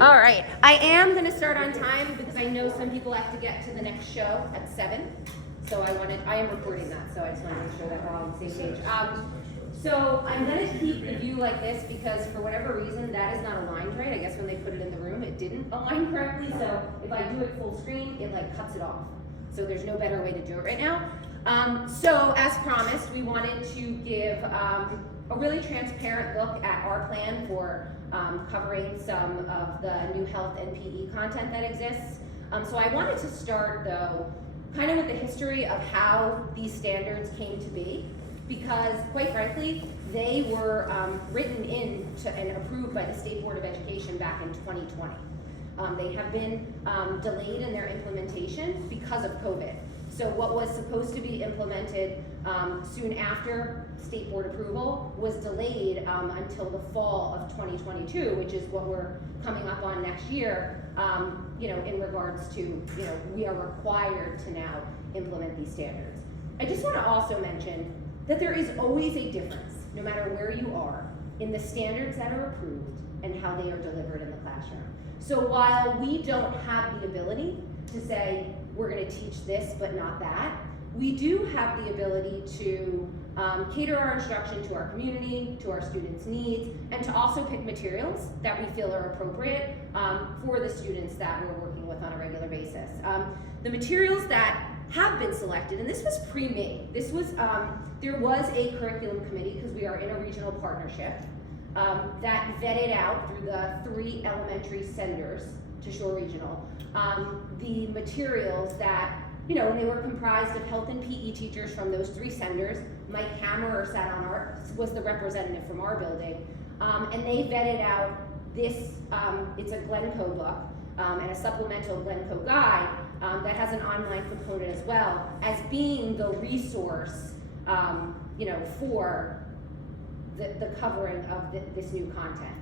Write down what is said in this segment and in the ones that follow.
All right, I am going to start on time because I know some people have to get to the next show at 7. So I am recording that, so I just want to make sure that we're all on the same page. So I'm going to keep the view like this because for whatever reason that is not aligned right. I guess when they put it in the room it didn't align correctly, so if I do it full screen it like cuts it off. So there's no better way to do it right now. So as promised, we wanted to give a really transparent look at our plan for covering some of the new health and PE content that exists. So I wanted to start though kind of with the history of how these standards came to be, because quite frankly, they were written into and approved by the State Board of Education back in 2020. They have been delayed in their implementation because of COVID. So what was supposed to be implemented soon after state board approval was delayed until the fall of 2022, which is what we're coming up on next year, in regards to, we are required to now implement these standards. I just want to also mention that there is always a difference, no matter where you are, in the standards that are approved and how they are delivered in the classroom. So while we don't have the ability to say, we're going to teach this but not that, we do have the ability to cater our instruction to our community, to our students' needs, and to also pick materials that we feel are appropriate for the students that we're working with on a regular basis. The materials that have been selected, and this was pre-me, this was, there was a curriculum committee because we are in a regional partnership that vetted out through the 3 elementary senders to Shore Regional the materials that, and they were comprised of health and PE teachers from those 3 senders. Mike Hammer was the representative from our building, and they vetted out this, it's a Glencoe book and a supplemental Glencoe guide that has an online component as well as being the resource, for the covering of this new content.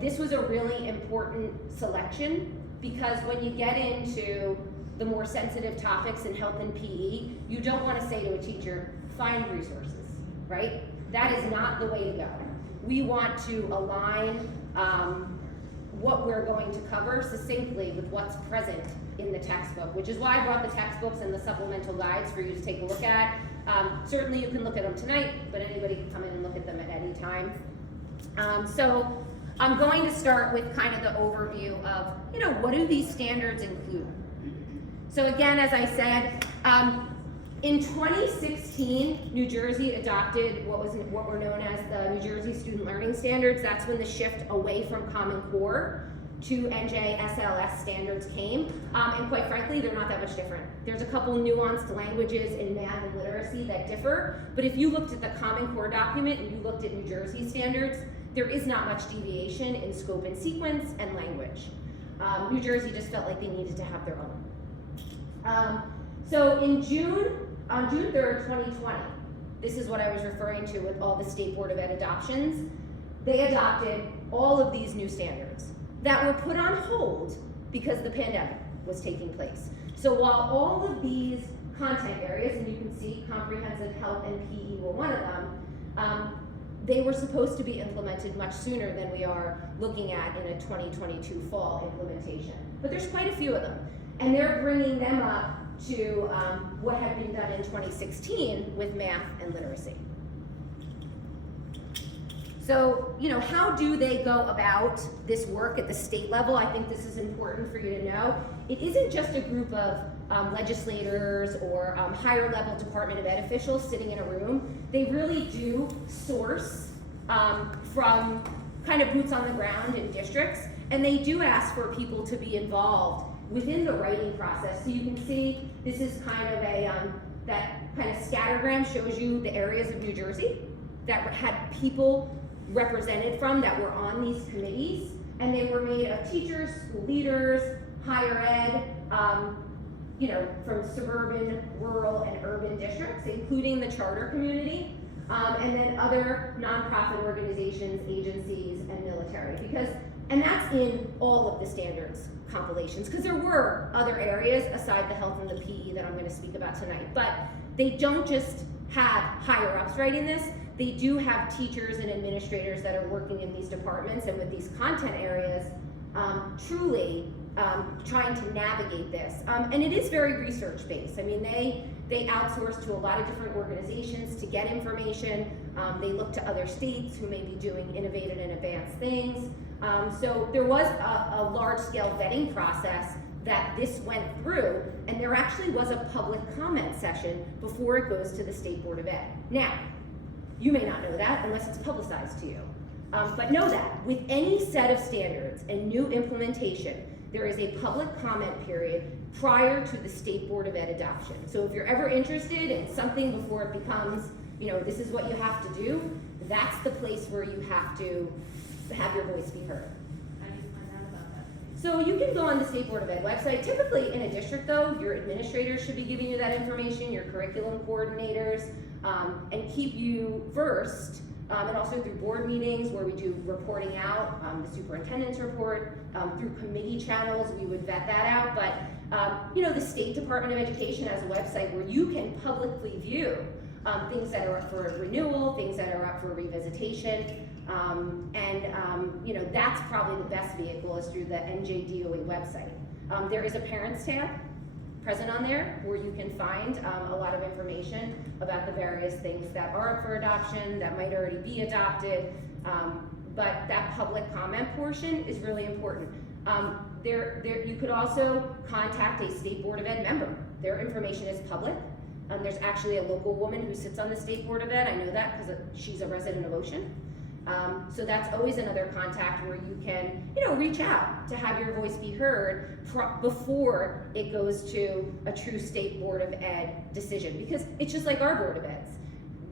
This was a really important selection because when you get into the more sensitive topics in health and PE, you don't want to say to a teacher, find resources, right? That is not the way to go. We want to align what we're going to cover succinctly with what's present in the textbook, which is why I brought the textbooks and the supplemental guides for you to take a look at. Certainly you can look at them tonight, but anybody can come in and look at them at any time. So I'm going to start with kind of the overview of, what do these standards include? So again, as I said, in 2016, New Jersey adopted what were known as the New Jersey Student Learning Standards. That's when the shift away from Common Core to NJSLS standards came. And quite frankly, they're not that much different. There's a couple nuanced languages in math and literacy that differ, but if you looked at the Common Core document and you looked at New Jersey standards, there is not much deviation in scope and sequence and language. New Jersey just felt like they needed to have their own. So on June 3rd, 2020, this is what I was referring to with all the State Board of Ed adoptions. They adopted all of these new standards that were put on hold because the pandemic was taking place. So while all of these content areas, and you can see comprehensive health and PE were one of them, they were supposed to be implemented much sooner than we are looking at in a 2022 fall implementation. But there's quite a few of them. And they're bringing them up to what had been done in 2016 with math and literacy. So, how do they go about this work at the state level? I think this is important for you to know. It isn't just a group of legislators or higher level Department of Ed officials sitting in a room. They really do source from kind of boots on the ground in districts, and they do ask for people to be involved within the writing process. So you can see this is kind of that kind of scattergram shows you the areas of New Jersey that had people represented from that were on these committees, and they were made of teachers, school leaders, higher ed, from suburban, rural, and urban districts, including the charter community, and then other nonprofit organizations, agencies, and military. And that's in all of the standards compilations, because there were other areas aside the health and the PE that I'm going to speak about tonight. But they don't just have higher ups writing this, they do have teachers and administrators that are working in these departments and with these content areas, truly trying to navigate this. And it is very research-based. I mean, they outsource to a lot of different organizations to get information. They look to other states who may be doing innovative and advanced things. So there was a large-scale vetting process that this went through, and there actually was a public comment session before it goes to the State Board of Ed. Now, you may not know that unless it's publicized to you. But know that with any set of standards and new implementation, there is a public comment period prior to the State Board of Ed adoption. So if you're ever interested in something before it becomes, this is what you have to do, that's the place where you have to have your voice be heard. How do you find out about that? So you can go on the State Board of Ed website. Typically in a district though, your administrators should be giving you that information, your curriculum coordinators, and keep you versed, and also through board meetings where we do reporting out, the superintendent's report, through committee channels, we would vet that out. But the State Department of Education has a website where you can publicly view things that are up for renewal, things that are up for revisitation, that's probably the best vehicle is through the NJDOE website. There is a parents tab present on there where you can find a lot of information about the various things that are up for adoption, that might already be adopted, but that public comment portion is really important. You could also contact a State Board of Ed member. Their information is public. There's actually a local woman who sits on the State Board of Ed. I know that because she's a resident of Ocean. So that's always another contact where you can, reach out to have your voice be heard before it goes to a true State Board of Ed decision. Because it's just like our Board of Eds.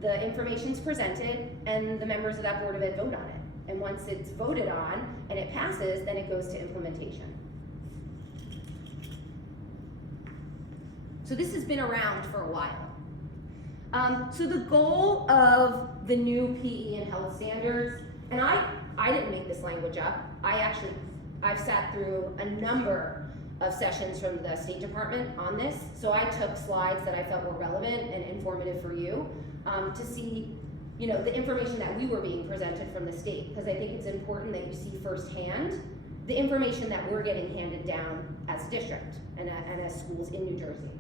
The information's presented and the members of that Board of Ed vote on it. And once it's voted on and it passes, then it goes to implementation. So this has been around for a while. So the goal of the new PE and health standards, and I didn't make this language up. I've sat through a number of sessions from the State Department on this. So I took slides that I felt were relevant and informative for you to see, the information that we were being presented from the state, because I think it's important that you see firsthand the information that we're getting handed down as a district and as schools in New Jersey.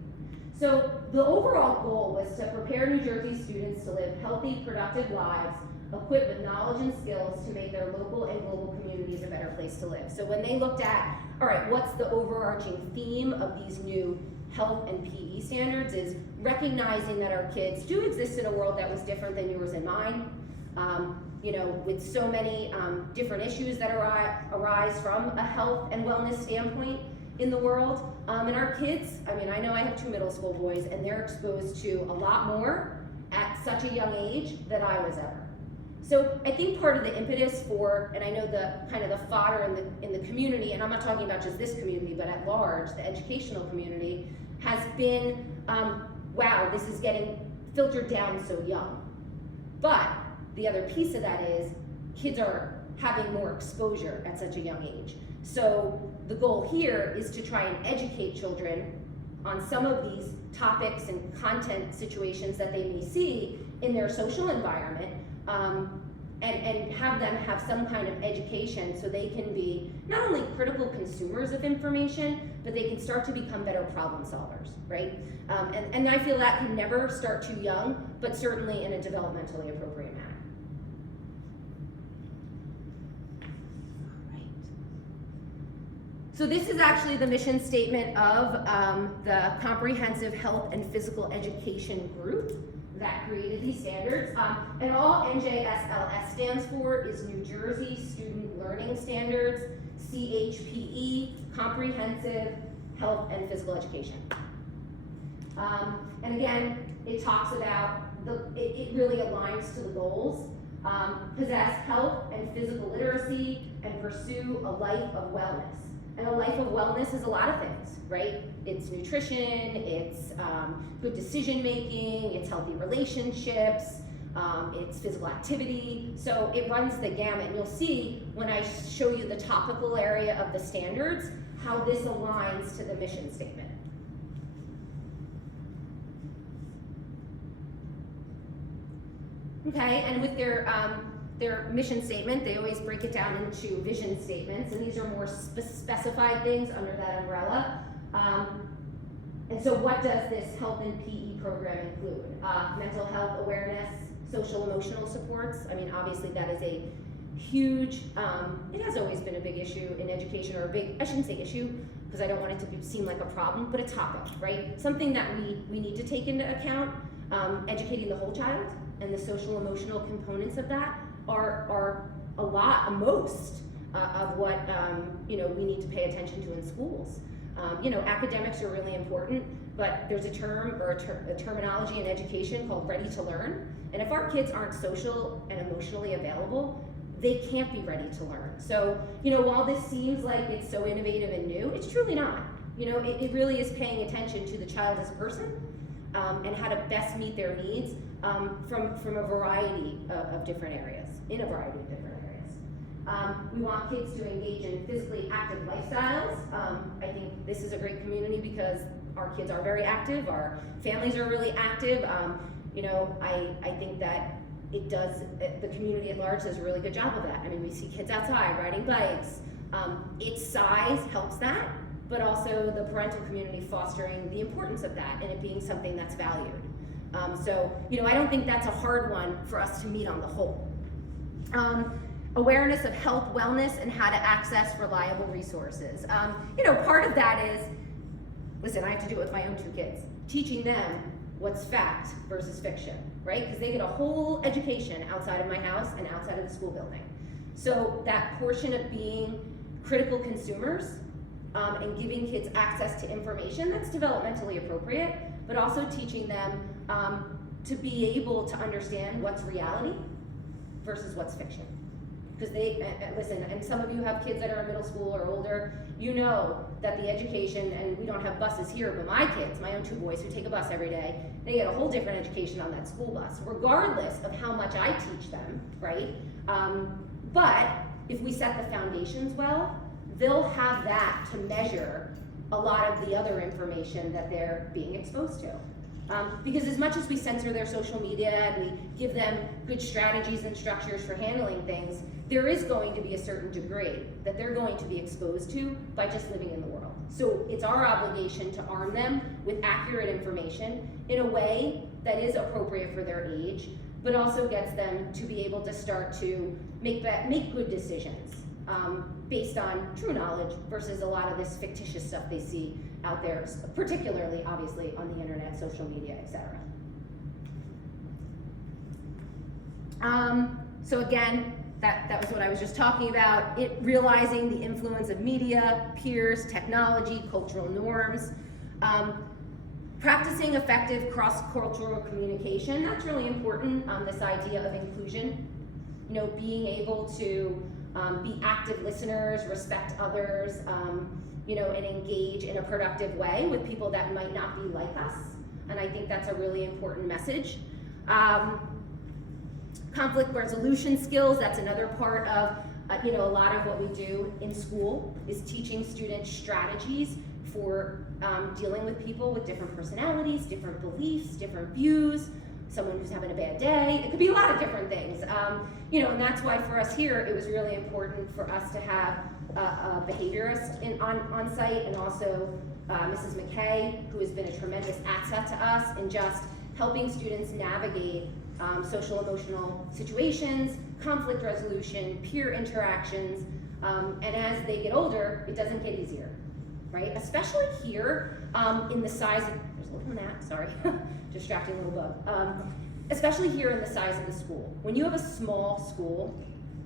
So the overall goal was to prepare New Jersey students to live healthy, productive lives, equipped with knowledge and skills to make their local and global communities a better place to live. So when they looked at, all right, what's the overarching theme of these new health and PE standards is recognizing that our kids do exist in a world that was different than yours and mine, with so many different issues that arise from a health and wellness standpoint in the world. And our kids, I know I have 2 middle school boys and they're exposed to a lot more at such a young age than I was ever. So I think part of the impetus for, and I know the kind of the fodder in the community, and I'm not talking about just this community, but at large, the educational community, has been, wow, this is getting filtered down so young. But the other piece of that is kids are having more exposure at such a young age. So the goal here is to try and educate children on some of these topics and content situations that they may see in their social environment, and have them have some kind of education so they can be not only critical consumers of information, but they can start to become better problem solvers, right? And I feel that can never start too young, but certainly in a developmentally appropriate manner. So this is actually the mission statement of the Comprehensive Health and Physical Education Group that created these standards. And all NJSLS stands for is New Jersey Student Learning Standards, CHPE, Comprehensive Health and Physical Education. And again, it talks about, it really aligns to the goals. Possess health and physical literacy and pursue a life of wellness. And a life of wellness is a lot of things, right? It's nutrition, it's good decision making, it's healthy relationships, it's physical activity. So it runs the gamut. And you'll see when I show you the topical area of the standards, how this aligns to the mission statement. Okay, and with their mission statement, they always break it down into vision statements, and these are more specified things under that umbrella. And so what does this health and PE program include? Mental health awareness, social emotional supports. I mean, obviously that is a huge, it has always been a big issue in education, or a big, I shouldn't say issue, because I don't want it to seem like a problem, but a topic, right? Something that we need to take into account. Educating the whole child and the social emotional components of that are most of what we need to pay attention to in schools. Academics are really important, but there's a term or a terminology in education called ready to learn. And if our kids aren't social and emotionally available, they can't be ready to learn. So, while this seems like it's so innovative and new, it's truly not. It really is paying attention to the child as a person, and how to best meet their needs from a variety of different areas, in a variety of different areas. We want kids to engage in physically active lifestyles. I think this is a great community because our kids are very active, our families are really active. I think that the community at large does a really good job of that. I mean, we see kids outside riding bikes. Its size helps that, but also the parental community fostering the importance of that and it being something that's valued. I don't think that's a hard one for us to meet on the whole. Awareness of health, wellness, and how to access reliable resources. Part of that is, listen, I have to do it with my own two kids, teaching them what's fact versus fiction, right? Because they get a whole education outside of my house and outside of the school building. So that portion of being critical consumers and giving kids access to information that's developmentally appropriate, but also teaching them to be able to understand what's reality versus what's fiction. Because listen, and some of you have kids that are in middle school or older, you know that the education, and we don't have buses here, but my kids, my own two boys who take a bus every day, they get a whole different education on that school bus, regardless of how much I teach them, right? But if we set the foundations well, they'll have that to measure a lot of the other information that they're being exposed to. Because as much as we censor their social media and we give them good strategies and structures for handling things, there is going to be a certain degree that they're going to be exposed to by just living in the world. So it's our obligation to arm them with accurate information in a way that is appropriate for their age, but also gets them to be able to start to make good decisions based on true knowledge versus a lot of this fictitious stuff they see out there, particularly, obviously, on the internet, social media, etc. So again, that was what I was just talking about. Realizing the influence of media, peers, technology, cultural norms. Practicing effective cross-cultural communication, that's really important, this idea of inclusion. Being able to be active listeners, respect others, and engage in a productive way with people that might not be like us. And I think that's a really important message. Conflict resolution skills, that's another part of a lot of what we do in school is teaching students strategies for dealing with people with different personalities, different beliefs, different views, someone who's having a bad day. It could be a lot of different things. And that's why for us here, it was really important for us to have a behaviorist on site, and also Mrs. McKay, who has been a tremendous asset to us in just helping students navigate social emotional situations, conflict resolution, peer interactions, and as they get older, it doesn't get easier, right? Especially here in the size of, there's a little gnat, sorry, distracting little bug. Especially here in the size of the school. When you have a small school,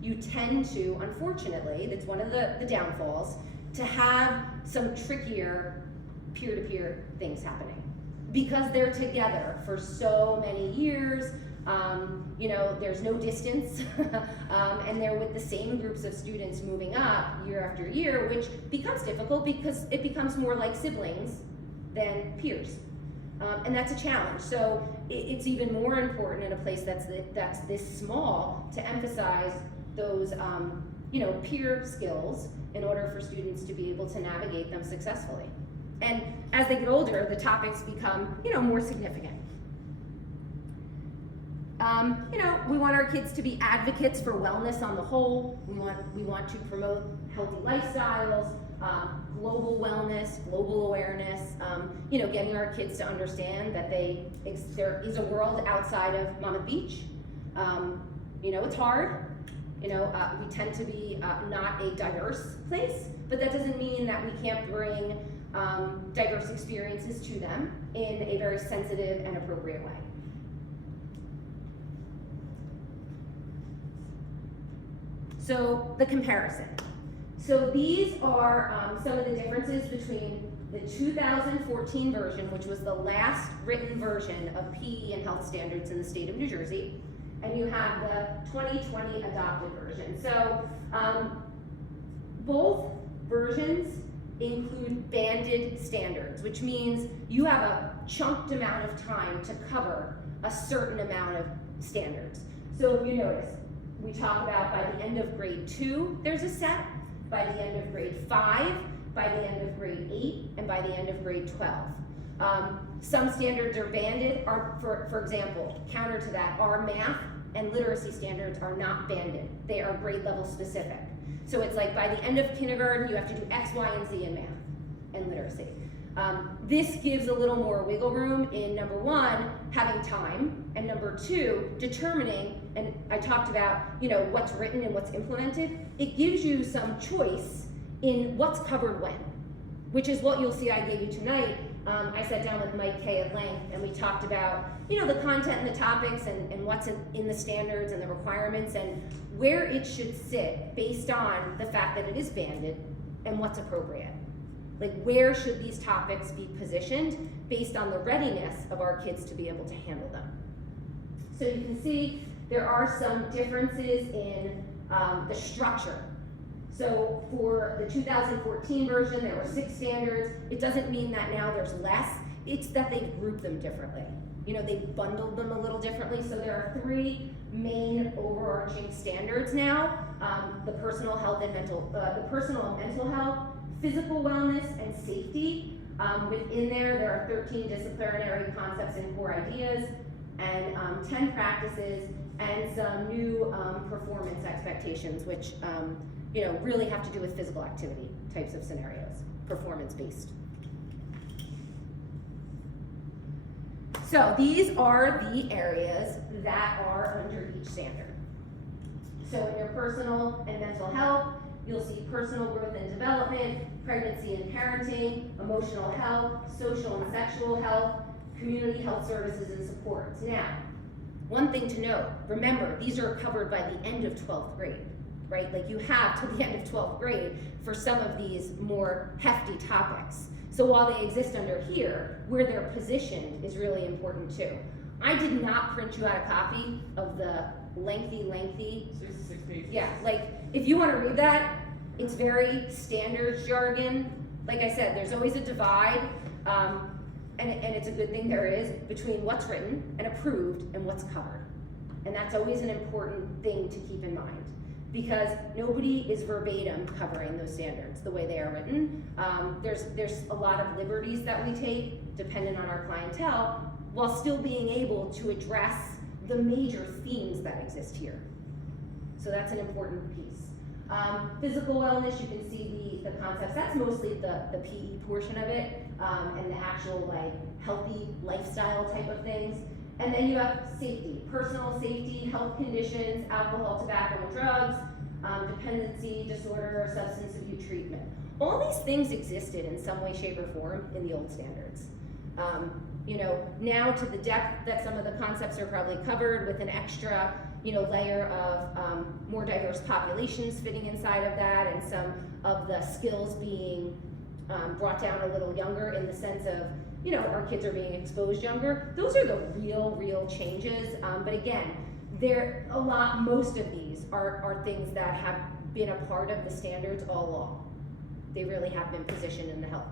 you tend to, unfortunately, that's one of the downfalls, to have some trickier peer-to-peer things happening. Because they're together for so many years, there's no distance, and they're with the same groups of students moving up year after year, which becomes difficult because it becomes more like siblings than peers. And that's a challenge. So it's even more important in a place that's this small to emphasize those peer skills in order for students to be able to navigate them successfully. And as they get older, the topics become more significant. We want our kids to be advocates for wellness on the whole. We want to promote healthy lifestyles, global wellness, global awareness. Getting our kids to understand that there is a world outside of Monmouth Beach. It's hard. We tend to be not a diverse place, but that doesn't mean that we can't bring diverse experiences to them in a very sensitive and appropriate way. So the comparison. So these are some of the differences between the 2014 version, which was the last written version of PE and health standards in the state of New Jersey, and you have the 2020 adopted version. So both versions include banded standards, which means you have a chunked amount of time to cover a certain amount of standards. So if you notice, we talk about by the end of grade 2, there's a set, by the end of grade 5, by the end of grade 8, and by the end of grade 12. Some standards are banded, for example, counter to that, our math and literacy standards are not banded. They are grade level specific. So it's like by the end of kindergarten, you have to do X, Y, and Z in math and literacy. This gives a little more wiggle room in number 1, having time, and number 2, determining, and I talked about, what's written and what's implemented. It gives you some choice in what's covered when, which is what you'll see I gave you tonight. I sat down with Mike Kay at length, and we talked about, the content and the topics and what's in the standards and the requirements and where it should sit based on the fact that it is banded and what's appropriate. Like, where should these topics be positioned based on the readiness of our kids to be able to handle them? So you can see there are some differences in the structure. So for the 2014 version, there were 6 standards. It doesn't mean that now there's less. It's that they've grouped them differently. They've bundled them a little differently. So there are 3 main overarching standards now: the personal and mental health, physical wellness, and safety. Within there are 13 disciplinary concepts and core ideas, and 10 practices, and some new performance expectations, which really have to do with physical activity types of scenarios, performance-based. So these are the areas that are under each standard. So in your personal and mental health, you'll see personal growth and development, pregnancy and parenting, emotional health, social and sexual health, community health services and supports. Now, one thing to note, remember, these are covered by the end of 12th grade, right? Like, you have till the end of 12th grade for some of these more hefty topics. So while they exist under here, where they're positioned is really important too. I did not print you out a copy of the lengthy. 66 pages. Yeah, like, if you want to read that, it's very standard jargon. Like I said, there's always a divide, and it's a good thing there is, between what's written and approved and what's covered. And that's always an important thing to keep in mind, because nobody is verbatim covering those standards the way they are written. There's a lot of liberties that we take, dependent on our clientele, while still being able to address the major themes that exist here. So that's an important piece. Physical wellness, you can see the concepts. That's mostly the PE portion of it, and the actual healthy lifestyle type of things. And then you have safety, personal safety, health conditions, alcohol, tobacco, and drugs, dependency disorder, substance abuse treatment. All these things existed in some way, shape, or form in the old standards. Now to the depth that some of the concepts are probably covered, with an extra layer of more diverse populations fitting inside of that, and some of the skills being brought down a little younger, in the sense of, our kids are being exposed younger. Those are the real changes. But again, most of these are things that have been a part of the standards all along. They really have been positioned in the health.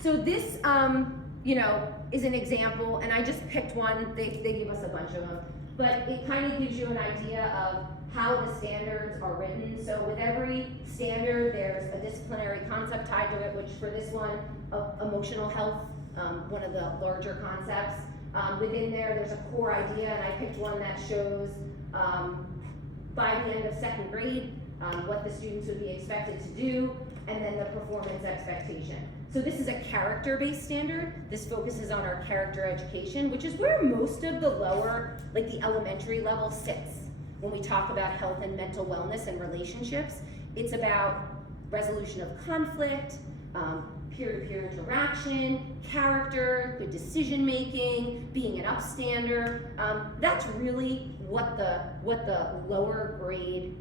So this, is an example, and I just picked one. They give us a bunch of them. but it kind of gives you an idea of how the standards are written. So with every standard, there's a disciplinary concept tied to it, which for this one, emotional health, one of the larger concepts. Within there, there's a core idea, and I picked one that shows by the end of second grade, what the students would be expected to do, and then the performance expectation. So this is a character-based standard. This focuses on our character education, which is where most of the lower, like the elementary level sits. When we talk about health and mental wellness and relationships, it's about resolution of conflict, peer-to-peer interaction, character, good decision-making, being an upstander. That's really what the lower grade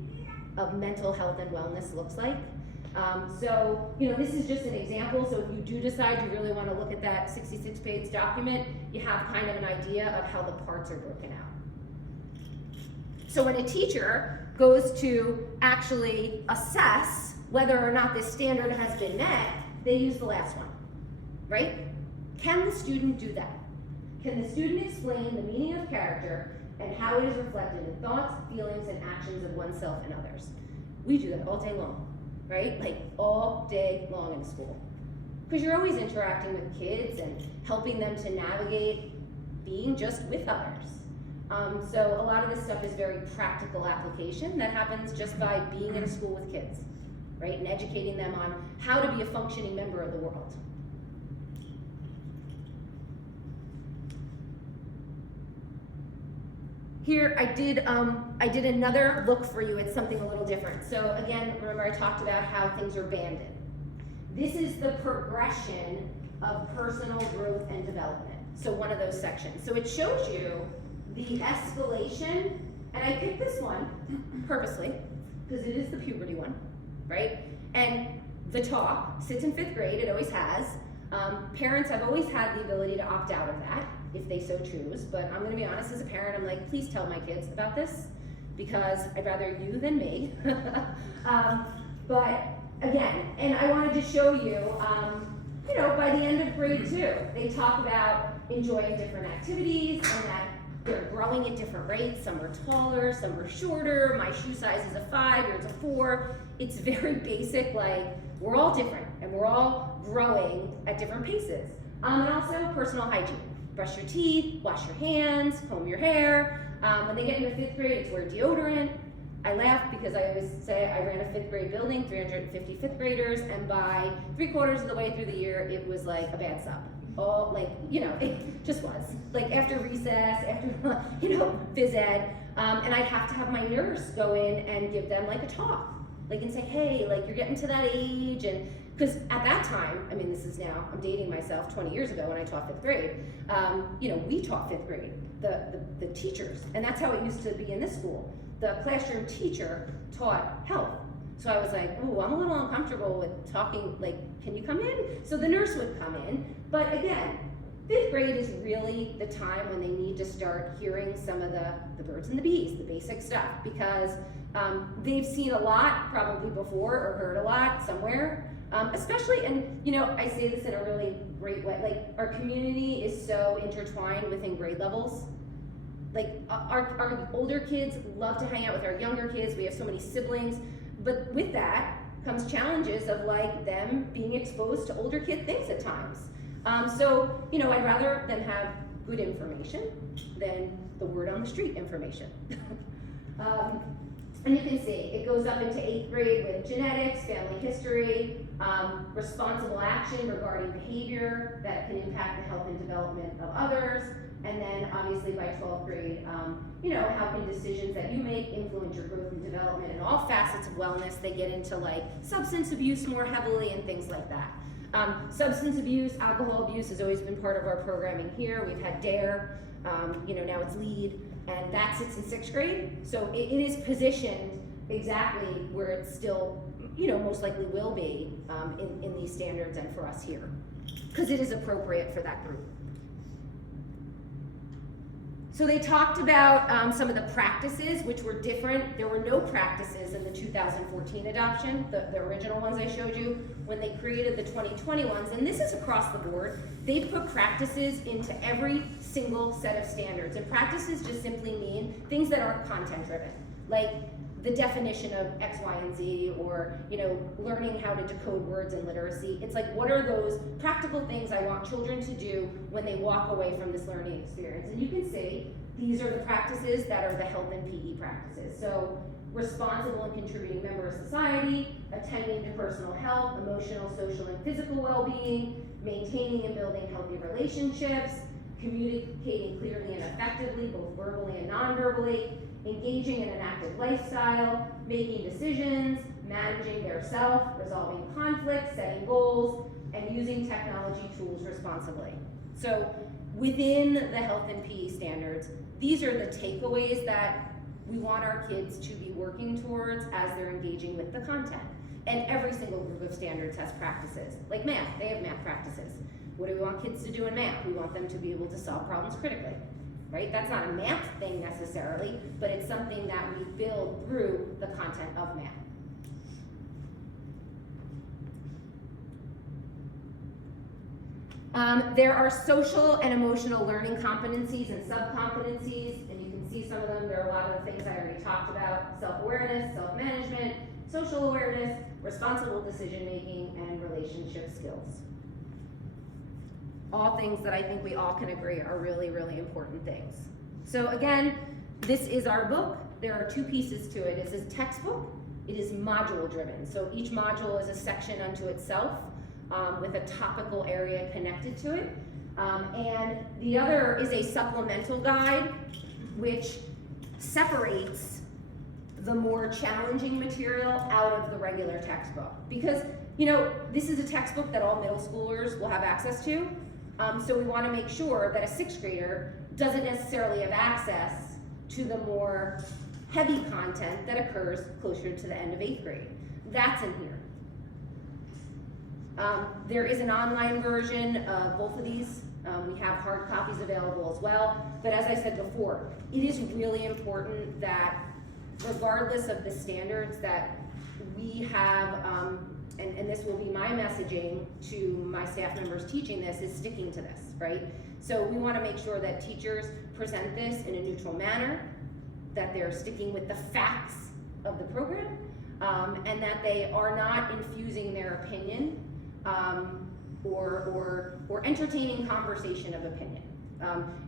of mental health and wellness looks like. So, this is just an example. So if you do decide you really want to look at that 66-page document, you have kind of an idea of how the parts are broken out. So when a teacher goes to actually assess whether or not this standard has been met, they use the last one, right? Can the student do that? Can the student explain the meaning of character and how it is reflected in thoughts, feelings, and actions of oneself and others? We do that all day long, right? Like all day long in school. Because you're always interacting with kids and helping them to navigate being just with others. So a lot of this stuff is very practical application that happens just by being in a school with kids, right? And educating them on how to be a functioning member of the world. Here I did another look for you at something a little different. So again, remember I talked about how things are banded. This is the progression of personal growth and development. So one of those sections. So it shows you the escalation, and I picked this one purposely because it is the puberty one, right? And the talk sits in 5th grade, it always has. Parents have always had the ability to opt out of that if they so choose, but I'm gonna be honest, as a parent, I'm like, please tell my kids about this because I'd rather you than me. But again, and I wanted to show you, by the end of grade 2, they talk about enjoying different activities and that they're growing at different rates. Some are taller, some are shorter. My shoe size is a 5, yours a 4. It's very basic, like we're all different and we're all growing at different paces. And also personal hygiene. Brush your teeth, wash your hands, comb your hair. When they get into 5th grade, it's wear deodorant. I laugh because I always say I ran a 5th grade building, 350 5th graders, and by 3/4 of the way through the year, it was like a bad sub. All it just was. Like after recess, after, phys ed, and I'd have to have my nurse go in and give them like a talk, like and say, hey, like you're getting to that age, and because at that time, this is now, I'm dating myself 20 years ago when I taught 5th grade, we taught 5th grade, the teachers, and that's how it used to be in this school. The classroom teacher taught health. So I was like, oh, I'm a little uncomfortable with talking, like, can you come in? So the nurse would come in, but again, 5th grade is really the time when they need to start hearing some of the birds and the bees, the basic stuff, because they've seen a lot probably before or heard a lot somewhere, especially, and I say this in a really great way, like our community is so intertwined within grade levels. Like our older kids love to hang out with our younger kids, we have so many siblings, but with that comes challenges of like them being exposed to older kid things at times. So, I'd rather them have good information than the word on the street information. And you can see, it goes up into 8th grade with genetics, family history, responsible action regarding behavior that can impact the health and development of others, and then obviously by 12th grade, how can decisions that you make influence your growth and development in all facets of wellness. They get into like substance abuse more heavily and things like that. Substance abuse, alcohol abuse has always been part of our programming here. We've had DARE, now it's LEAD, and that sits in 6th grade. So it is positioned exactly where it still, most likely will be in these standards and for us here, because it is appropriate for that group. So they talked about some of the practices, which were different. There were no practices in the 2014 adoption, the original ones I showed you, when they created the 2020 ones, and this is across the board. They put practices into every single set of standards, and practices just simply mean things that aren't content driven, like the definition of X, Y, and Z, or learning how to decode words and literacy. It's like, what are those practical things I want children to do when they walk away from this learning experience? And you can see these are the practices that are the health and PE practices. So responsible and contributing member of society, attending to personal health, emotional, social, and physical well-being, maintaining and building healthy relationships, communicating clearly and effectively, both verbally and non-verbally, engaging in an active lifestyle, making decisions, managing their self, resolving conflicts, setting goals, and using technology tools responsibly. So within the health and PE standards, these are the takeaways that we want our kids to be working towards as they're engaging with the content. And every single group of standards has practices. Like math, they have math practices. What do we want kids to do in math? We want them to be able to solve problems critically. Right? That's not a math thing necessarily, but it's something that we build through the content of math. There are social and emotional learning competencies and sub-competencies, and you can see some of them. There are a lot of the things I already talked about: self-awareness, self-management, social awareness, responsible decision-making, and relationship skills. All things that I think we all can agree are really, really important things. So again, this is our book. There are two pieces to it. It is a textbook. It is module driven. So each module is a section unto itself with a topical area connected to it. And the other is a supplemental guide, which separates the more challenging material out of the regular textbook. Because, this is a textbook that all middle schoolers will have access to. So we want to make sure that a sixth grader doesn't necessarily have access to the more heavy content that occurs closer to the end of 8th grade. That's in here. There is an online version of both of these. We have hard copies available as well. But as I said before, it is really important that regardless of the standards that we have, and this will be my messaging to my staff members teaching this, is sticking to this, right? So we want to make sure that teachers present this in a neutral manner, that they're sticking with the facts of the program, and that they are not infusing their opinion or entertaining conversation of opinion.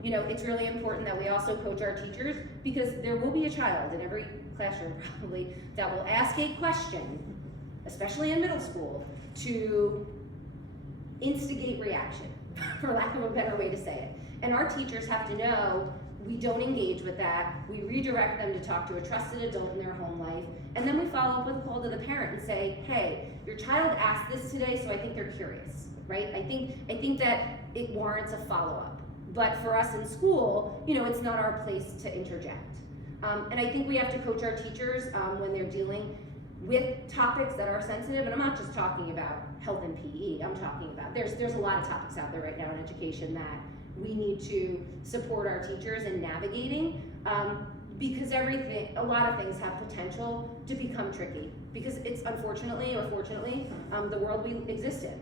It's really important that we also coach our teachers, because there will be a child in every classroom probably that will ask a question, especially in middle school, to instigate reaction, for lack of a better way to say it. And our teachers have to know we don't engage with that. We redirect them to talk to a trusted adult in their home life, and then we follow up with a call to the parent and say, hey, your child asked this today, so I think they're curious, right? I think that it warrants a follow-up. But for us in school, it's not our place to interject. And I think we have to coach our teachers when they're dealing with topics that are sensitive, and I'm not just talking about health and PE, I'm talking about, there's a lot of topics out there right now in education that we need to support our teachers in navigating, because a lot of things have potential to become tricky, because it's unfortunately or fortunately the world we exist in.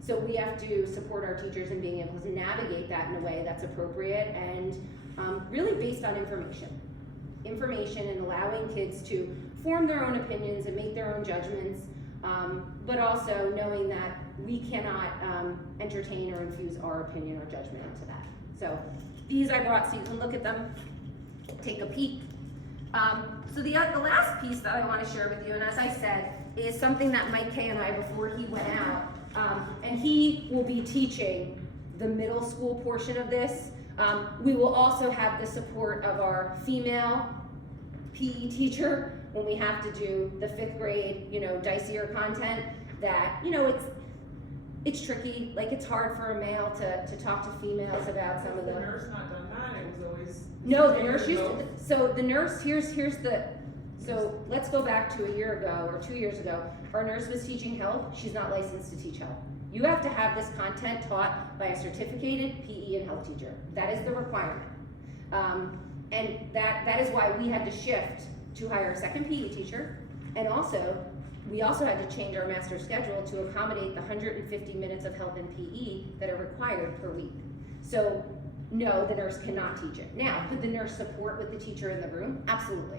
So we have to support our teachers in being able to navigate that in a way that's appropriate and really based on information and allowing kids to form their own opinions and make their own judgments, but also knowing that we cannot entertain or infuse our opinion or judgment into that. So these I brought so you can look at them, take a peek. So the last piece that I want to share with you, and as I said, is something that Mike Kay and I, before he went out, and he will be teaching the middle school portion of this. We will also have the support of our female PE teacher when we have to do the 5th grade, dicier content that, it's tricky. Like, it's hard for a male to talk to females about some of the. The nurse not done that. It was always. No, the nurse used to. So the nurse, here's the. So let's go back to a year ago or 2 years ago. Our nurse was teaching health. She's not licensed to teach health. You have to have this content taught by a certificated PE and health teacher. That is the requirement. And that is why we had to shift to hire a second PE teacher, and we also had to change our master schedule to accommodate the 150 minutes of health and PE that are required per week. So no, the nurse cannot teach it. Now, could the nurse support with the teacher in the room? Absolutely.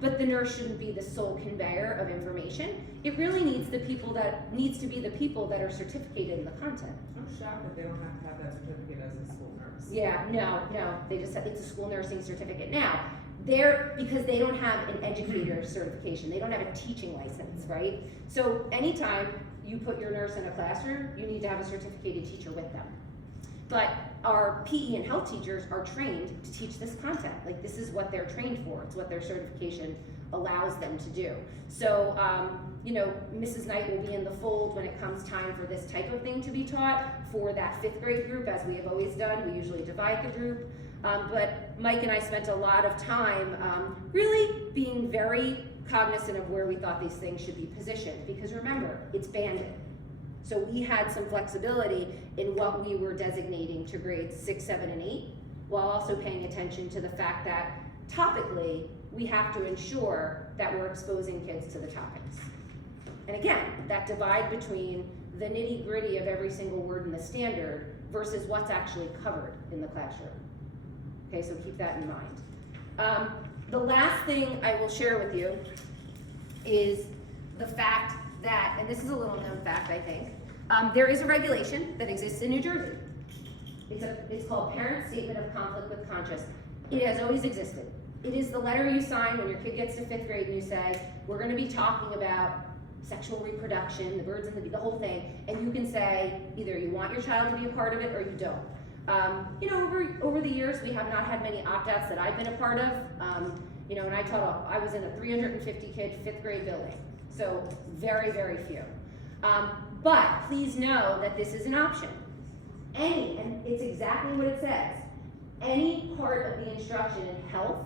But the nurse shouldn't be the sole conveyor of information. It really needs to be the people that are certificated in the content. I'm shocked that they don't have to have that certificate as a school nurse. Yeah, no, they just said it's a school nursing certificate. Now, because they don't have an educator certification, they don't have a teaching license, right? So anytime you put your nurse in a classroom, you need to have a certificated teacher with them. But our PE and health teachers are trained to teach this content. Like, this is what they're trained for. It's what their certification allows them to do. So, Mrs. Knight will be in the fold when it comes time for this type of thing to be taught for that 5th grade group, as we have always done. We usually divide the group. But Mike and I spent a lot of time really being very cognizant of where we thought these things should be positioned. Because remember, it's banded. So we had some flexibility in what we were designating to grades 6, 7, and 8, while also paying attention to the fact that topically, we have to ensure that we're exposing kids to the topics. And again, that divide between the nitty-gritty of every single word in the standard versus what's actually covered in the classroom. Okay, so keep that in mind. The last thing I will share with you is the fact that, and this is a little known fact, I think, there is a regulation that exists in New Jersey. It's called Parent Statement of Conflict with Conscience. It has always existed. It is the letter you sign when your kid gets to 5th grade and you say, we're gonna be talking about sexual reproduction, the birds and the bees, the whole thing, and you can say either you want your child to be a part of it or you don't. Over the years, we have not had many opt-outs that I've been a part of. And I was in a 350 kid 5th grade building. So very, very few. But please know that this is an option. And it's exactly what it says. Any part of the instruction in health,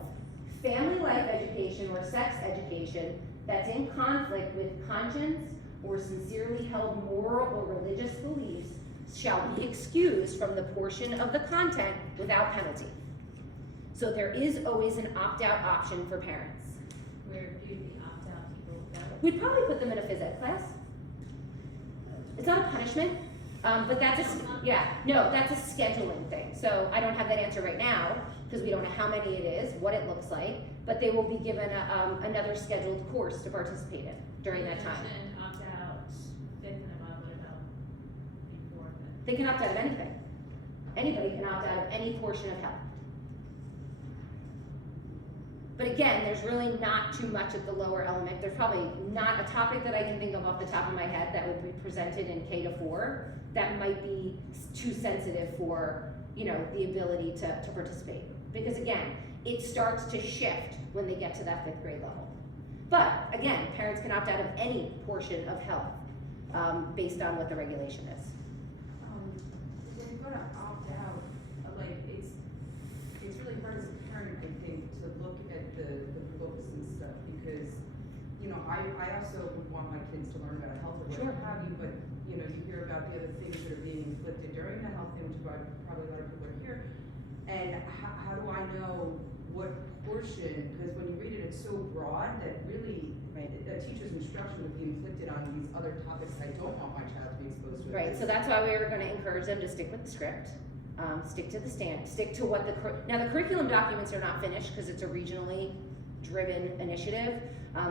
family life education, or sex education that's in conflict with conscience or sincerely held moral or religious beliefs shall be excused from the portion of the content without penalty. So there is always an opt-out option for parents. Where do the opt-out people go? We'd probably put them in a phys ed class. It's not a punishment, but that's that's a scheduling thing. So I don't have that answer right now because we don't know how many it is, what it looks like, but they will be given another scheduled course to participate in during that time. You mentioned opt-out 5th and above, what about before that? They can opt out of anything. Anybody can opt out of any portion of health. But again, there's really not too much at the lower element. There's probably not a topic that I can think of off the top of my head that would be presented in K to 4 that might be too sensitive for, the ability to participate. Because again, it starts to shift when they get to that 5th grade level. But again, parents can opt out of any portion of health based on what the regulation is. When you're gonna opt out, it's really hard as a parent, I think, to look at the books and stuff, because, I also would want my kids to learn about health or Sure. what have you, but, you hear about the other things that are being inflicted during the health thing, which probably a lot of people are here, and how do I know what portion, because when you read it, it's so broad that really, a teacher's instruction would be inflicted on these other topics I don't want my child to be exposed to. Right, so that's why we were gonna encourage them to stick with the script, stick to the stick to what now the curriculum documents are not finished because it's a regionally driven initiative.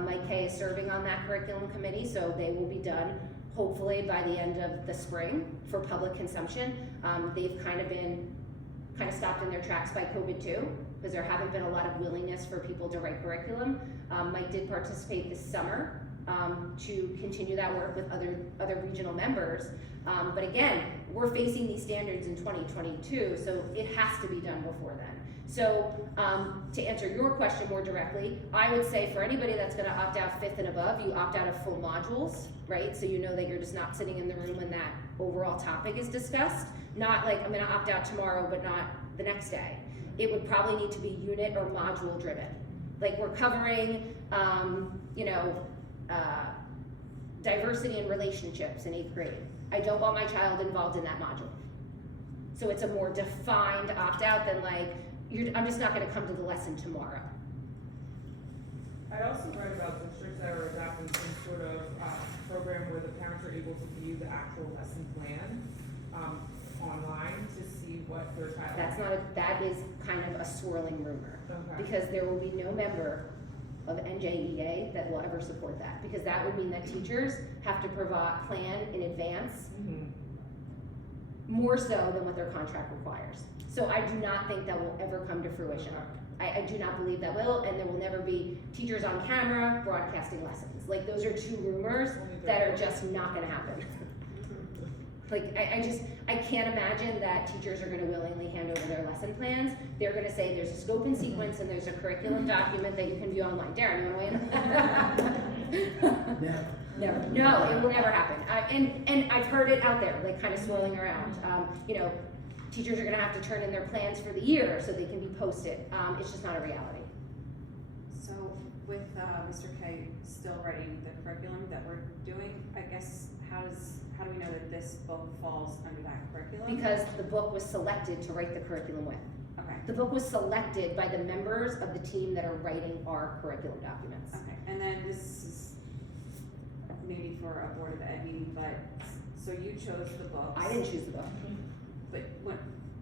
Mike Kay is serving on that curriculum committee, so they will be done hopefully by the end of the spring for public consumption. They've kind of stopped in their tracks by COVID too, because there haven't been a lot of willingness for people to write curriculum. Mike did participate this summer to continue that work with other regional members. But again, we're facing these standards in 2022, so it has to be done before then. So to answer your question more directly, I would say for anybody that's gonna opt out 5th and above, you opt out of full modules, right? So you know that you're just not sitting in the room when that overall topic is discussed. Not like I'm gonna opt out tomorrow, but not the next day. It would probably need to be unit or module driven. Like we're covering, diversity in relationships in 8th grade. I don't want my child involved in that module. So it's a more defined opt-out than like, I'm just not gonna come to the lesson tomorrow. I also read about districts that are adopting some sort of, program where the parents are able to view the actual lesson plan, online to see what their child. That is kind of a swirling rumor. Okay. Because there will be no member of NJEA that will ever support that, because that would mean that teachers have to plan in advance Mhm. more so than what their contract requires. So I do not think that will ever come to fruition. I do not believe that will, and there will never be teachers on camera broadcasting lessons. Like, those are two rumors that are just not gonna happen. Like, I can't imagine that teachers are gonna willingly hand over their lesson plans. They're gonna say there's a scope and sequence and there's a curriculum document that you can view online. Darren, you wanna weigh in? Never. No, it will never happen. And I've heard it out there, like, kind of swirling around. You know, teachers are gonna have to turn in their plans for the year so they can be posted. It's just not a reality. So with Mr. K still writing the curriculum that we're doing, I guess, how do we know that this book falls under that curriculum? Because the book was selected to write the curriculum with. Okay, The book was selected by the members of the team that are writing our curriculum documents. okay, and then this is maybe for a Board of Ed meeting, but, so you chose the books. I didn't choose the book. But what,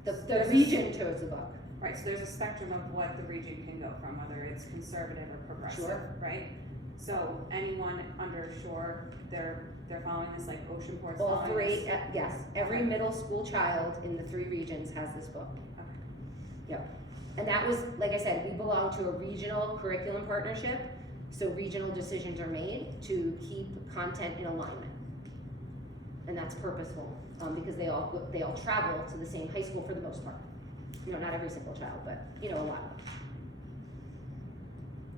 The region chose the book. right, so there's a spectrum of what the region can go from, whether it's conservative or progressive, Sure. right? So anyone under Shore, they're following this, like Ocean Port's All following three, this? yes, every Okay. middle school child in the 3 regions has this book. Okay. Yep. And that was, like I said, we belong to a regional curriculum partnership, so regional decisions are made to keep content in alignment. And that's purposeful, because they all travel to the same high school for the most part. You know, not every single child, but, you know, a lot of them.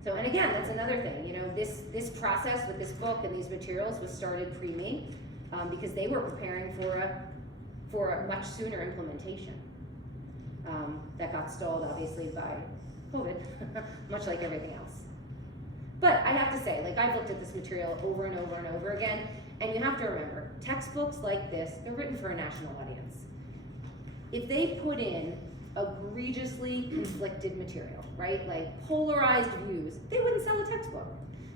So, and again, that's another thing, you know, this process with this book and these materials was started pre-me, because they were preparing for a much sooner implementation. That got stalled obviously by COVID, much like everything else. But I have to say, like, I've looked at this material over and over and over again, and you have to remember, textbooks like this, they're written for a national audience. If they put in egregiously conflicted material, right, like polarized views, they wouldn't sell a textbook.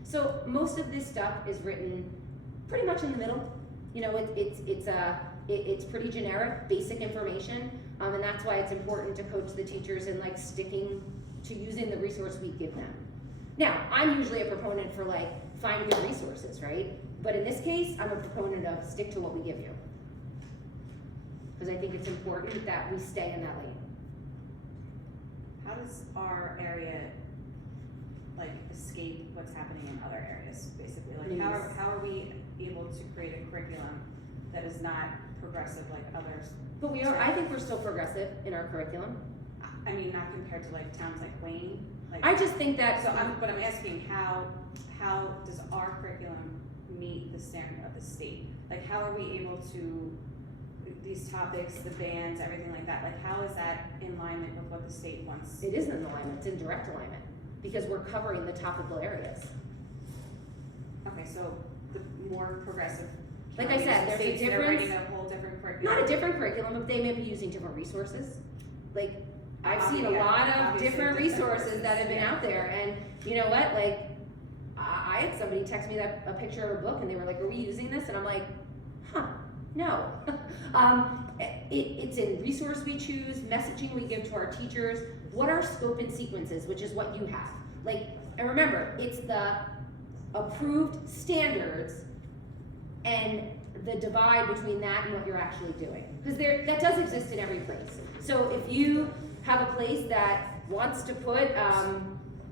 So most of this stuff is written pretty much in the middle. You know, it's pretty generic, basic information, and that's why it's important to coach the teachers in, like, sticking to using the resource we give them. Now, I'm usually a proponent for, like, find good resources, right? But in this case, I'm a proponent of stick to what we give you. Because I think it's important that we stay in that lane. How does our area, like, escape what's happening in other areas, basically? Like, how are we able to create a curriculum that is not progressive like others? But I think we're still progressive in our curriculum. I mean, not compared to like towns like Wayne, like. I just think that, So but I'm asking, how does our curriculum meet the standard of the state? Like, how are we able to, these topics, the bands, everything like that, like, how is that in alignment with what the state wants? it isn't in alignment, it's in direct alignment, because we're covering the topical areas. Okay, so the more progressive. Like I counties said, and there's a states, they're difference. writing a whole different curriculum. Not a different curriculum, but they may be using different resources. Like, I've seen a Yeah, lot of obviously different resources that have been yeah. out there, and you know what, like, I had somebody text me a picture of a book, and they were like, are we using this? And I'm like, huh, no. It's in resource we choose, messaging we give to our teachers, what our scope and sequences, which is what you have. Like, and remember, it's the approved standards and the divide between that and what you're actually doing. Because that does exist in every place. So if you have a place that wants to put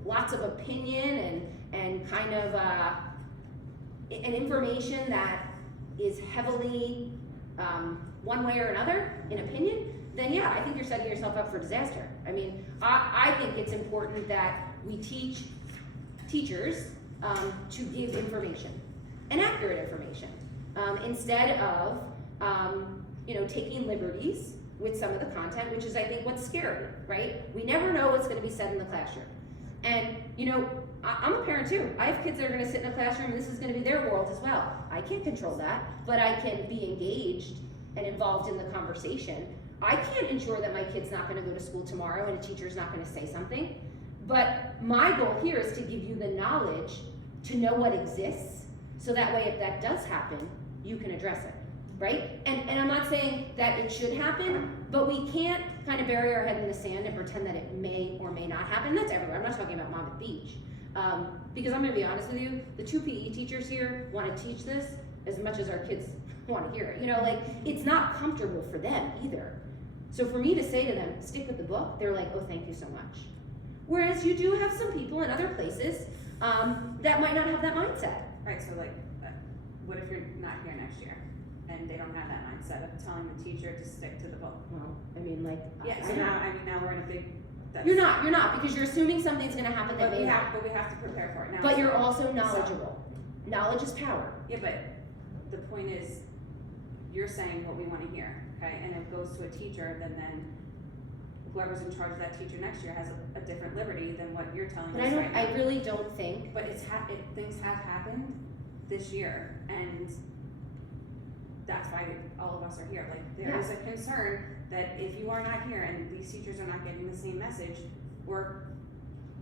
lots of opinion and kind of an information that is heavily one way or another in opinion, then yeah, I think you're setting yourself up for disaster. I mean, I think it's important that we teach teachers to give information, and accurate information, instead of taking liberties with some of the content, which is, I think, what's scary, right? We never know what's going to be said in the classroom. And, I'm a parent too. I have kids that are going to sit in a classroom and this is going to be their world as well. I can't control that, but I can be engaged and involved in the conversation I can't ensure that my kid's not gonna go to school tomorrow and a teacher's not gonna say something. But my goal here is to give you the knowledge to know what exists, so that way if that does happen, you can address it, right? And I'm not saying that it should happen, but we can't kind of bury our head in the sand and pretend that it may or may not happen. That's everywhere. I'm not talking about Monmouth Beach. Because I'm gonna be honest with you, the 2 PE teachers here wanna teach this as much as our kids wanna hear it. You know, like, it's not comfortable for them either. So for me to say to them, stick with the book, they're like, oh, thank you so much. Whereas you do have some people in other places that might not have that mindset. Right, so like, what if you're not here next year and they don't have that mindset of telling the teacher to stick to the book? Well, I mean, like, Yeah, I so know. now we're in a big, that's. You're not, because you're assuming something's gonna happen that But may not. but we have to prepare for it now. But you're also knowledgeable. Knowledge is power. Yeah, but the point is, you're saying what we wanna hear, okay, and it goes to a teacher, then whoever's in charge of that teacher next year has a different liberty than what you're telling But us right now. I really don't think, But things have happened this year, and that's why all of us are here. Like, there is a concern that if you are not here and these teachers are not getting the same message, we're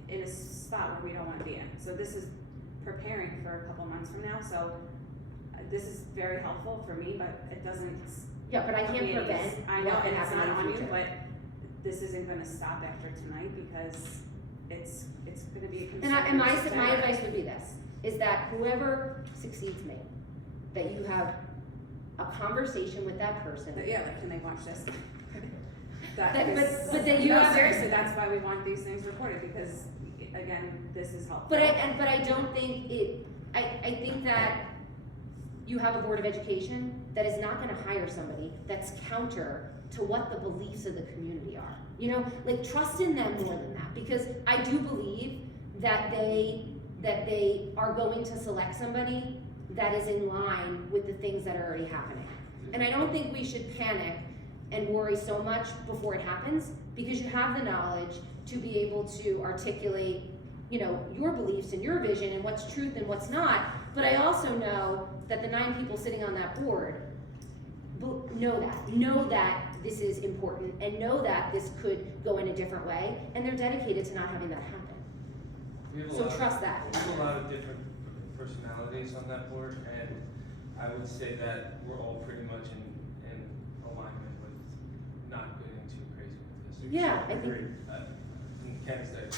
in a spot where we don't wanna be in. So this is preparing for a couple months from now, so this is very helpful for me, but it doesn't. yeah, but I can't prevent I know, what could and it's happen not in on the you, future. but this isn't gonna stop after tonight because it's gonna be a concern. And my for advice would be this, is that whoever succeeds me, that you have a conversation with that person. But yeah, like, can they watch this? But that you No, have. seriously, that's why we want these things recorded, because, again, this is helpful. But I don't think I think that you have a board of education that is not gonna hire somebody that's counter to what the beliefs of the community are. You know, like, trust in them more than that, because I do believe that they are going to select somebody that is in line with the things that are already happening. And I don't think we should panic and worry so much before it happens, because you have the knowledge to be able to articulate, you know, your beliefs and your vision and what's truth and what's not. But I also know that the 9 people sitting on that board know that this is important, and know that this could go in a different way, and they're dedicated to not having that happen. We have a So lot of- trust that. We have a lot of different personalities on that board, and I would say that we're all pretty much in alignment with not getting too crazy with this. Yeah, I think. And Ken's that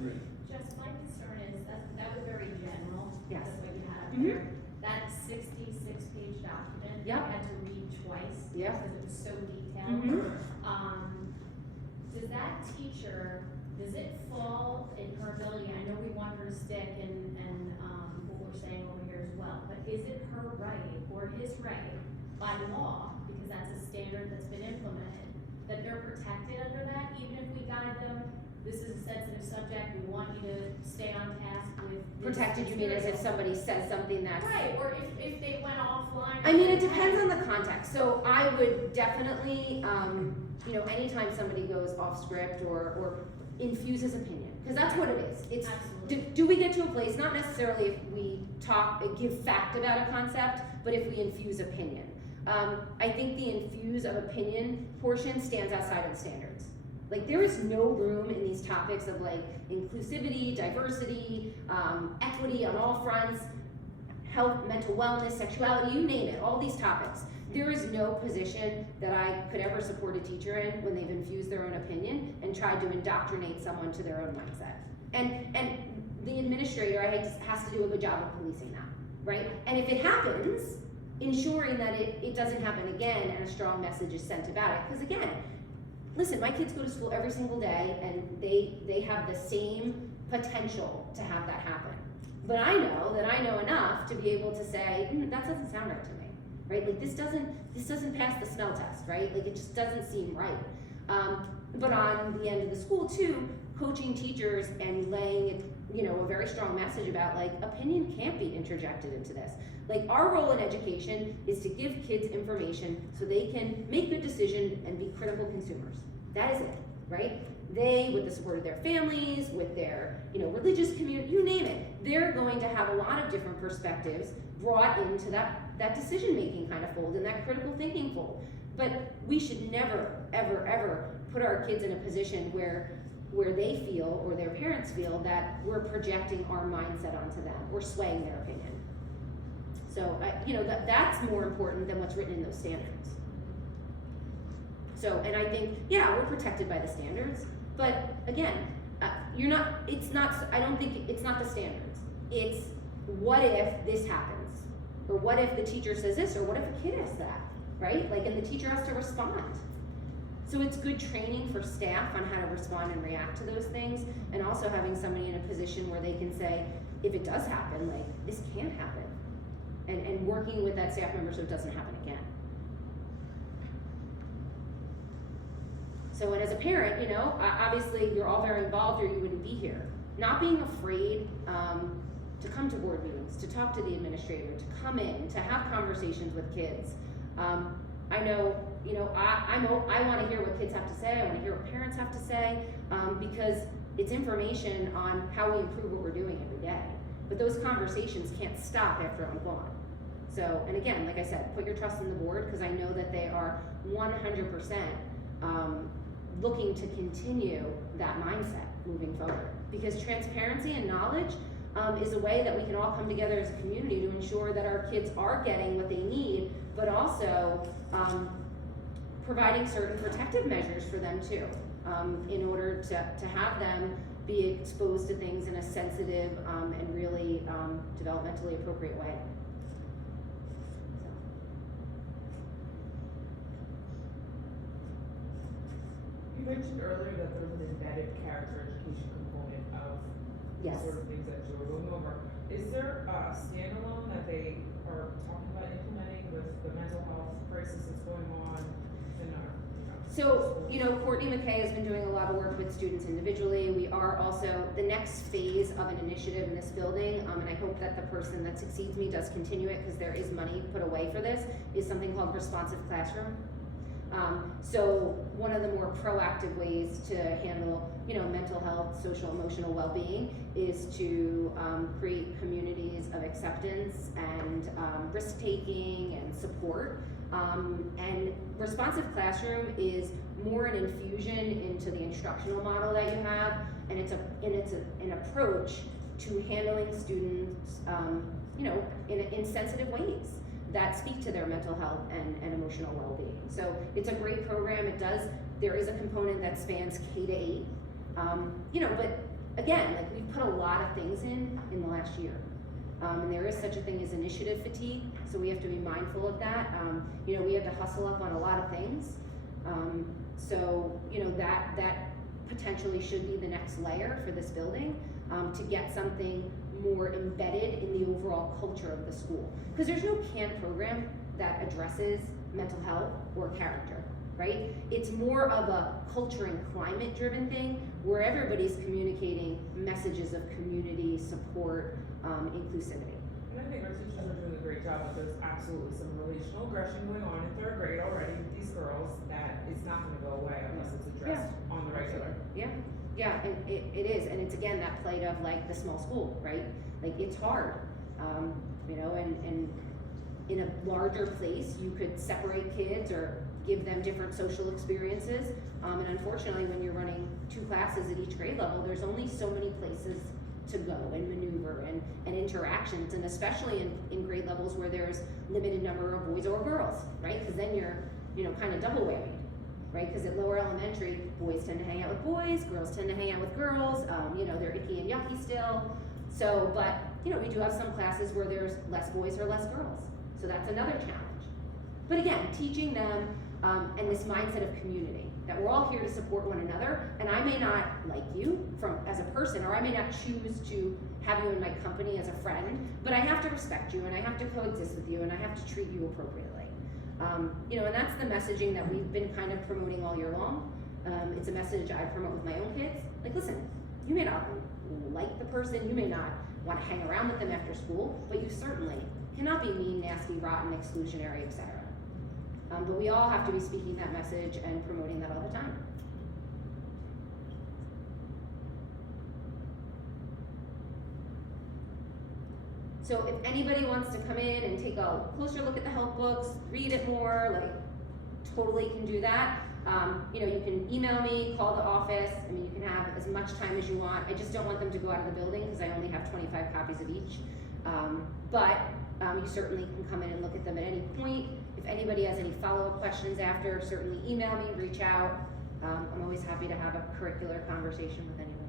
great. Just my concern is that was very general. Yes. That's what you had Mhm. there. That 66-page document, Yep. I had to read twice. Yeah. Because it was so detailed. Mhm. Does that teacher, does it fall in her ability, I know we want her to stick and what we're saying over here as well, but is it her right or his right by law, because that's a standard that's been implemented, that they're protected under that, even if we guide them, this is a sensitive subject, we want you to stay on task with this Protected, you mean as if material. somebody says something that's. Right, or if they went offline. I mean, it depends on the context. So I would definitely, you know, anytime somebody goes off script or infuses opinion, because that's what it is. It's, Absolutely. do we get to a place, not necessarily if we give fact about a concept, but if we infuse opinion. I think the infuse of opinion portion stands outside of the standards. Like, there is no room in these topics of like inclusivity, diversity, equity on all fronts, health, mental wellness, sexuality, you name it, all these topics. There is no position that I could ever support a teacher in when they've infused their own opinion and tried to indoctrinate someone to their own mindset. And the administrator, I think, has to do a good job of policing that, right? And if it happens, ensuring that it doesn't happen again and a strong message is sent about it. Because again, listen, my kids go to school every single day and they have the same potential to have that happen. But I know that I know enough to be able to say, that doesn't sound right to me, right? Like, this doesn't pass the smell test, right? Like, it just doesn't seem right. But on the end of the school too, coaching teachers and laying, you know, a very strong message about like, opinion can't be interjected into this. Like, our role in education is to give kids information so they can make good decisions and be critical consumers. That is it, right? They, with the support of their families, with their, you know, religious community, you name it, they're going to have a lot of different perspectives brought into that decision-making kind of fold and that critical thinking fold. But we should never ever put our kids in a position where they feel, or their parents feel, that we're projecting our mindset onto them, or swaying their opinion. So, that's more important than what's written in those standards. So, and I think, yeah, we're protected by the standards, but again, I don't think it's not the standards. It's what if this happens? Or what if the teacher says this? Or what if a kid has that, right? Like, and the teacher has to respond. So it's good training for staff on how to respond and react to those things, and also having somebody in a position where they can say, if it does happen, like, this can't happen. And working with that staff member so it doesn't happen again. So, and as a parent, obviously you're all very involved or you wouldn't be here. Not being afraid to come to board meetings, to talk to the administrator, to come in, to have conversations with kids. I know, I want to hear what kids have to say. I want to hear what parents have to say, because it's information on how we improve what we're doing every day. But those conversations can't stop after I'm gone. So, and again, like I said, put your trust in the board, because I know that they are 100% looking to continue that mindset moving forward. Because transparency and knowledge is a way that we can all come together as a community to ensure that our kids are getting what they need, but also providing certain protective measures for them too, in order to have them be exposed to things in a sensitive and really developmentally appropriate way. You mentioned earlier that there was an embedded character education component of Yes. the sort of things that you were going over. Is there a standalone that they are talking about implementing with the mental health crisis that's going on in our So, Courtney McKay has been doing a lot of work with students individually. We are also, the next phase of an initiative in this building, and I hope that the person that succeeds me does continue it, because there is money put away for this, is something called Responsive Classroom. So one of the more proactive ways to handle, mental health, social, emotional well-being is to create communities of acceptance and risk-taking and support. And Responsive Classroom is more an infusion into the instructional model that you have, and it's an approach to handling students, in sensitive ways that speak to their mental health and emotional well-being. So it's a great program. There is a component that spans K to 8. But again, like, we've put a lot of things in the last year. And there is such a thing as initiative fatigue, so we have to be mindful of that. We had to hustle up on a lot of things. That potentially should be the next layer for this building, to get something more embedded in the overall culture of the school. Because there's no canned program that addresses mental health or character, right? It's more of a culture and climate driven thing where everybody's communicating messages of community, support, inclusivity. And I think our teachers are doing a great job, but there's absolutely some relational aggression going on in 3rd grade already with these girls that is not gonna go away unless it's addressed on the regular. Yeah, and it is, and it's again that plight of like the small school, right? Like, it's hard, and in a larger place, you could separate kids or give them different social experiences. And unfortunately, when you're running 2 classes at each grade level, there's only so many places to go and maneuver and interactions, and especially in grade levels where there's limited number of boys or girls, right? Because then you're, kind of double whammy, right? Because at lower elementary, boys tend to hang out with boys, girls tend to hang out with girls, they're icky and yucky still. So, but, we do have some classes where there's less boys or less girls. So that's another challenge. But again, teaching them, and this mindset of community, that we're all here to support one another, and I may not like you as a person, or I may not choose to have you in my company as a friend, but I have to respect you, and I have to coexist with you, and I have to treat you appropriately. And that's the messaging that we've been kind of promoting all year long. It's a message I promote with my own kids. Like, listen, you may not like the person, you may not want to hang around with them after school, but you certainly cannot be mean, nasty, rotten, exclusionary, etc. But we all have to be speaking that message and promoting that all the time. So if anybody wants to come in and take a closer look at the health books, read it more, totally can do that. You know, you can email me, call the office, I mean, you can have as much time as you want. I just don't want them to go out of the building because I only have 25 copies of each. But you certainly can come in and look at them at any point. If anybody has any follow-up questions after, certainly email me, reach out. I'm always happy to have a curricular conversation with anyone,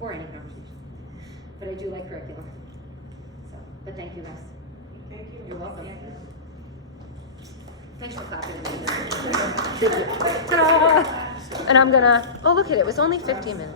or any conversation. But I do like curriculum. So, but thank you guys. Thank you. You're welcome. Thanks for clapping. Ta-da! And I'm gonna, oh look at it, it was only 15 minutes.